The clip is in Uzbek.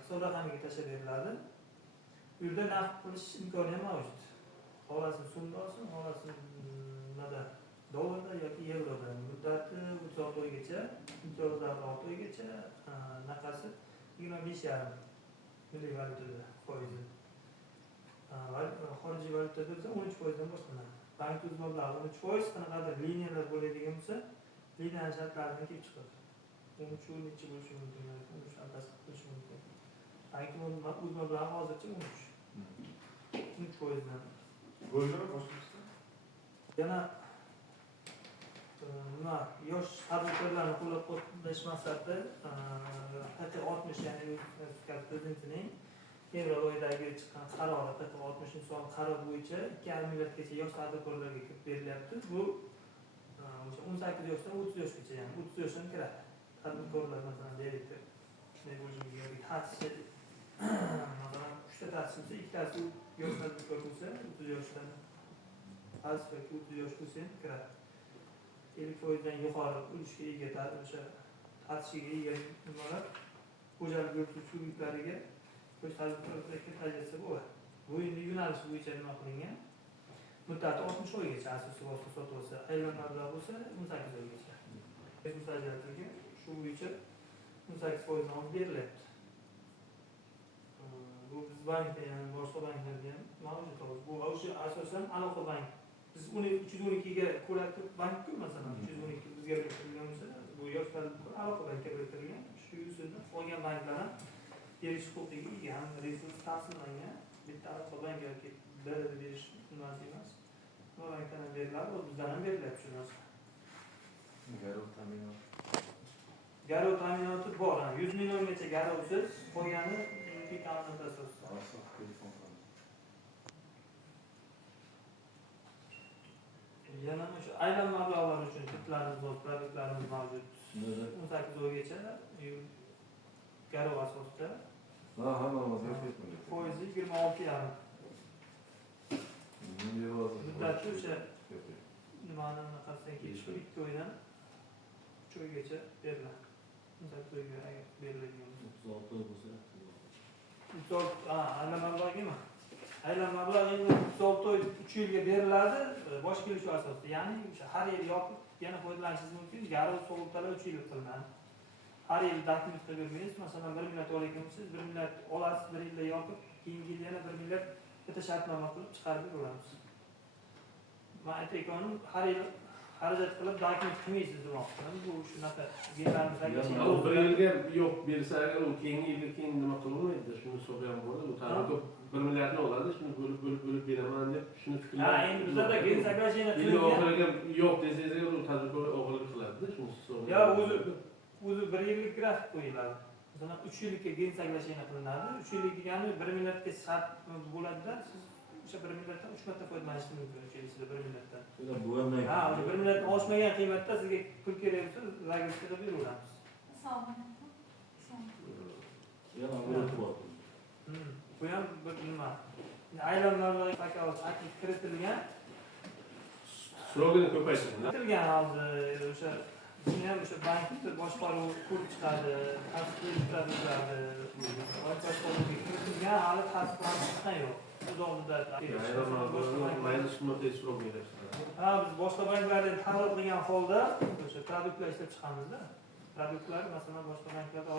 hisob raqamiga tashlab beriladi. Bu yerda naqd qilish imkoni ham mavjud. Xohlasin so'mda olsin, xohlasin nimada dollarda yoki yevroda. Muddati 36 oygacha, imtiyozlari 6 oygacha, naqasi 25,5 milliy valyutada foizi. Xorijiy valyuta bo'lsa 13% dan boshlanadi. Bank o'z mablag'i 13%, qanaqadir liniyalar bo'ladigan bo'lsa, liniya shartlaridan kelib chiqadi. 13 necha bo'lishi mumkin, 13 albatta bo'lishi mumkin. Bank o'z mablag'i hozircha 13% dan. Bo'ldimi boshqasi? Yana nima yosh tadbirkorlarni qo'llab-quvvatlash maqsadida TT60 ya'ni prezidentining fevral oyidagi chiqqan qarori TT60 son qaror bo'yicha 2,5 millatgacha yosh tadbirkorlarga kirib berilyapti. Bu o'sha 18 yoshdan 30 yoshgacha, ya'ni 30 yoshdan kiradi. Tadbirkorlar masalan direktor shunday bo'lishiga yoki ta'sischi masalan 3 ta ta'sischi bo'lsa, ikkitasi yosh tadbirkor bo'lsa 30 yoshdan past yoki 30 yosh bo'lsa ham kiradi. 50% dan yuqori ulushga ega o'sha ta'sischiga ega nimalar xo'jalik yurituvchi sub'ektlariga yosh tadbirkorlikka tajriba bo'ladi. Bu endi yo'nalish bo'yicha nima qilingan? Muddati 60 oygacha asosiy vosita sotib olsa, aylanma mablag' bo'lsa 18 oygacha. Stajyatlarga shu bo'yicha 18% dan olib berilyapti. Bu biz bankda, ya'ni boshqa banklarda ham mavjud. Bu o'sha asosan aloqa bank. Biz uni 312 ga ko'rib bank-ku masalan 312 bizga biriktirilgan bo'lsa, bu yosh tadbirkor aloqa bankka biriktirilgan. Shu usulda qolgan banklar ham berish huquqiga ega, ham resurs taqsimlangan. Bitta aloqa bank yoki birida berish nimasi emas. Bu bankdan ham beriladi, bizdan ham berilyapti shu narsa. Garov ta'minoti bor. 100 milliongacha garovsiz, qolgani uniki ta'minot asosida. Yana o'sha aylanma mablag'lar uchun kitlarimiz bor, produktlarimiz mavjud. 18 oygacha garov asosida. Foizi 26,5. Muddati o'sha nimani qasdan ketish 2 oydan 3 oygacha beriladi. 18 oyga beriladigan bo'lsa. 36 oy bo'lsa. 36 aylanma mablag'imi? Aylanma mablag' endi 36 oy 3 yilga beriladi, bosh kelishuv asosida. Ya'ni o'sha har yil yopib yana foydalanishingiz mumkin. Garov sug'urtalar 3 yilga qilinadi. Har yil dokument qilib bermaysiz. Masalan, 1 millat olayotgan bo'lsangiz, 1 millat olasiz, 1 yilda yopib, keyingi yil yana 1 millat bitta shartnoma qilib chiqarib beramiz. Men aytayotganim, har yil xarajat qilib dokument qilmaysiz demoqchiman. Bu shunaqa genlarimizdagi bir yilga yo'q bersa agar u keyingi yilga keyin nima qilmaydi, shuni so'rayam bo'ladi. Bu tarixda 1 milliardni oladi, shuni bo'lib beraman deb shuni fikrlar. Ha, endi bizlarda gen soglasheniya qilingan. Oxiriga yo'q desangiz, u tadbirkor o'g'irlik qiladi-da, shuni so'rayman. Yo, o'zi 1 yillik grafik qo'yiladi. Masalan, 3 yillikka gen soglasheniya qilinadi. 3 yillik degani 1 millatga shart bo'ladi-da, siz o'sha 1 millatdan 3 marta foydalanishingiz mumkin, o'sha yilda 1 millatdan. Bu ham Ha, 1 millatdan oshmagan qiymatda sizga pul kerak bo'lsa, zagreskada beraveramiz. Bu ham bir nima. Aylanmalar pakavasi aktiv kiritilgan. Srogini ko'paytirgan. Kiritilgan hozir o'sha buni ham o'sha bankni boshqaruv ko'rib chiqadi, tasdiqlashtiradi. Boshqaruvga kiritilgan, hali tasdiqlanib chiqqan yo'q. Uzoq muddatli. Mayli shunday srogini deb. Ha, biz boshqa banklardan tanlab qilgan holda o'sha produktlar ishlab chiqamizda. Produktlar masalan boshqa banklarda